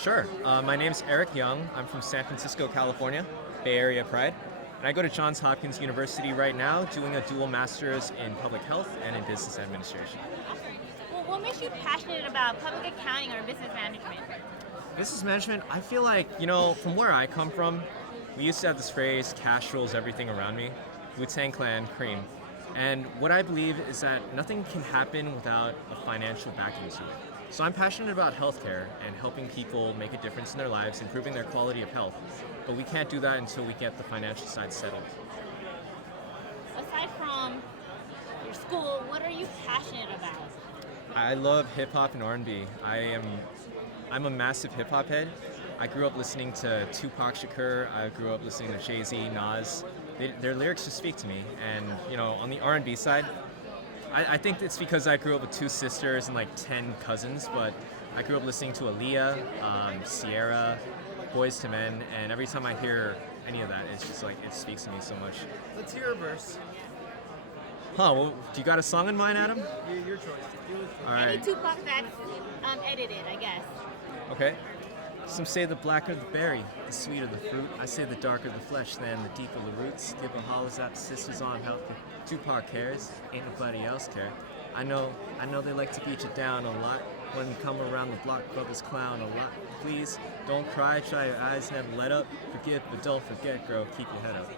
Sure. My name's Eric Young. I'm from San Francisco, California, Bay Area Pride. And I go to Johns Hopkins University right now doing a dual master's in public health and in business administration. Awesome. Well, what makes you passionate about public accounting or business management? Business management, I feel like, from where I come from, we used to have this phrase, cash rules everything around me, Wu-Tang Clan, cream. And what I believe is that nothing can happen without a financial backing to it. So I'm passionate about healthcare and helping people make a difference in their lives, improving their quality of health. But we can't do that until we get the financial side settled. Aside from your school, what are you passionate about? I love hip hop and R&B. I'm a massive hip hop head. I grew up listening to Tupac Shakur. I grew up listening to Jay-Z, Nas. Their lyrics just speak to me. And on the R&B side, I think it's because I grew up with two sisters and like 10 cousins. But I grew up listening to Aaliyah, Sierra, Boys to Men, and every time I hear any of that, it's just like it speaks to me so much. Let's hear a verse. Well, do you got a song in mind, Adam? Your choice. All Any right. Tupac that's edited, I guess. Okay. Some say the blacker the berry, the sweeter the fruit. I say the darker the flesh, then the deeper the roots. Giving hollers out to sisters on health. Tupac cares, ain't nobody else care. I know they like to beat you down a lot. When you come around the block, brothers clown a lot. Please, don't cry, try your eyes, never let up. Forgive, but don't forget, girl, keep your head up.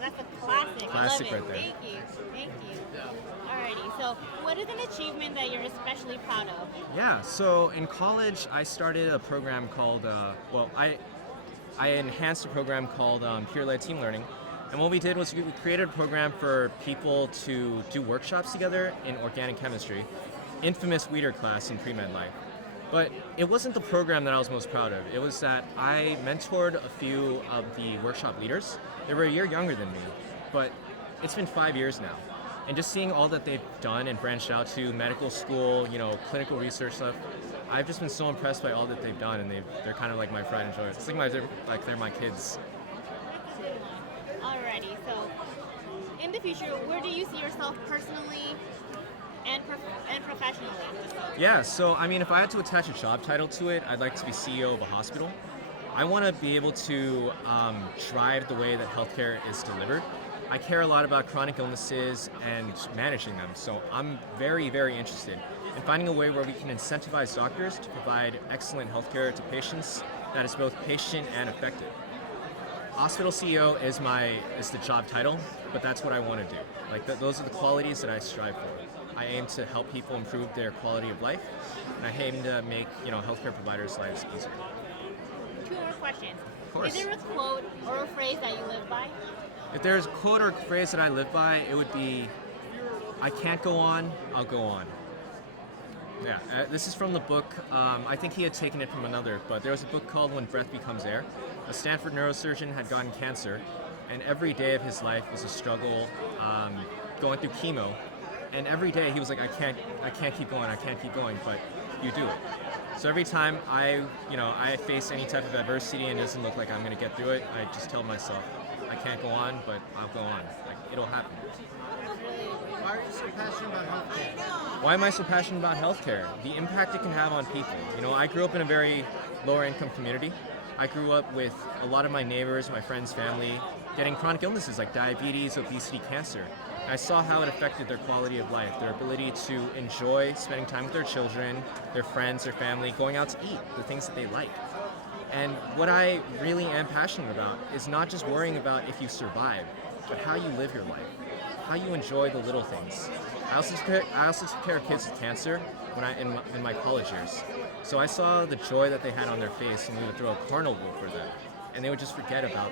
That's a classic. Classic I love right it. there. Thank you. Alrighty. So, what is an achievement that you're especially proud of? Yeah, so in college, I started a program called, I enhanced a program called Peer-Led Team Learning. And what we did was we created a program for people to do workshops together in organic chemistry, infamous Weeder class in pre-med life. But it wasn't the program that I was most proud of. It was that I mentored a few of the workshop leaders. They were a year younger than me, but it's been 5 years now. And just seeing all that they've done and branched out to medical school, clinical research stuff, I've just been so impressed by all that they've done, and they're kind of like my pride and joy. It's like they're my kids. Alrighty. So, in the future, where do you see yourself personally and professionally? Yeah, so if I had to attach a job title to it, I'd like to be CEO of a hospital. I want to be able to drive the way that healthcare is delivered. I care a lot about chronic illnesses and managing them, so I'm very, very interested in finding a way where we can incentivize doctors to provide excellent healthcare to patients that is both patient and effective. Hospital CEO is the job title, but that's what I want to do. Those are the qualities that I strive for. I aim to help people improve their quality of life, and I aim to make healthcare providers' lives easier. Two more questions. Of course. Is there a quote or a phrase that you live by? If there's a quote or phrase that I live by, it would be, "I can't go on, I'll go on." Yeah, this is from the book. I think he had taken it from another, but there was a book called When Breath Becomes Air. A Stanford neurosurgeon had gotten cancer, and every day of his life was a struggle going through chemo. And every day he was like, I can't keep going, but you do it. So every time I face any type of adversity and it doesn't look like I'm going to get through it, I just tell myself, I can't go on, but I'll go on. It'll happen. Why are you so passionate about healthcare? Why am I so passionate about healthcare? The impact it can have on people. I grew up in a very lower income community. I grew up with a lot of my neighbors, my friends' family, getting chronic illnesses like diabetes, obesity, cancer. I saw how it affected their quality of life, their ability to enjoy spending time with their children, their friends, their family, going out to eat, the things that they like. And what I really am passionate about is not just worrying about if you survive, but how you live your life, how you enjoy the little things. I also took care of kids with cancer in my college years. So I saw the joy that they had on their face when we would throw a carnival for them. And they would just forget about,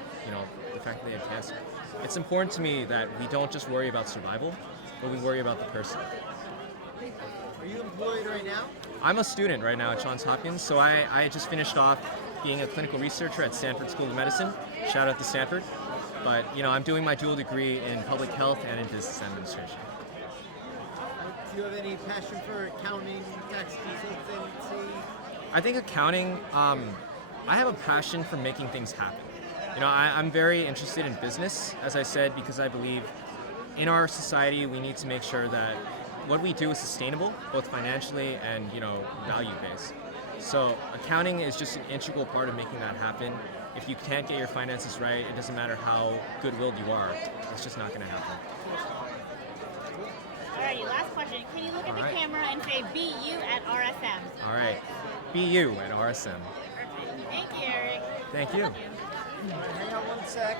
the fact that they had cancer. It's important to me that we don't just worry about survival, but we worry about the person. Are you employed right now? I'm a student right now at Johns Hopkins, so I just finished off being a clinical researcher at Stanford School of Medicine. Shout out to Stanford. But, I'm doing my dual degree in public health and in business administration. Do you have any passion for accounting, tax consultancy? I think accounting, I have a passion for making things happen. I'm very interested in business, as I said, because I believe in our society we need to make sure that what we do is sustainable, both financially and value-based. So accounting is just an integral part of making that happen. If you can't get your finances right, it doesn't matter how good-willed you are. It's just not going to happen. Alrighty, last question. Can you look at the Alright. camera and say BU at RSM? All right. Be you at RSM. Perfect. Thank you, Eric. Thank you. All right, hang on one sec.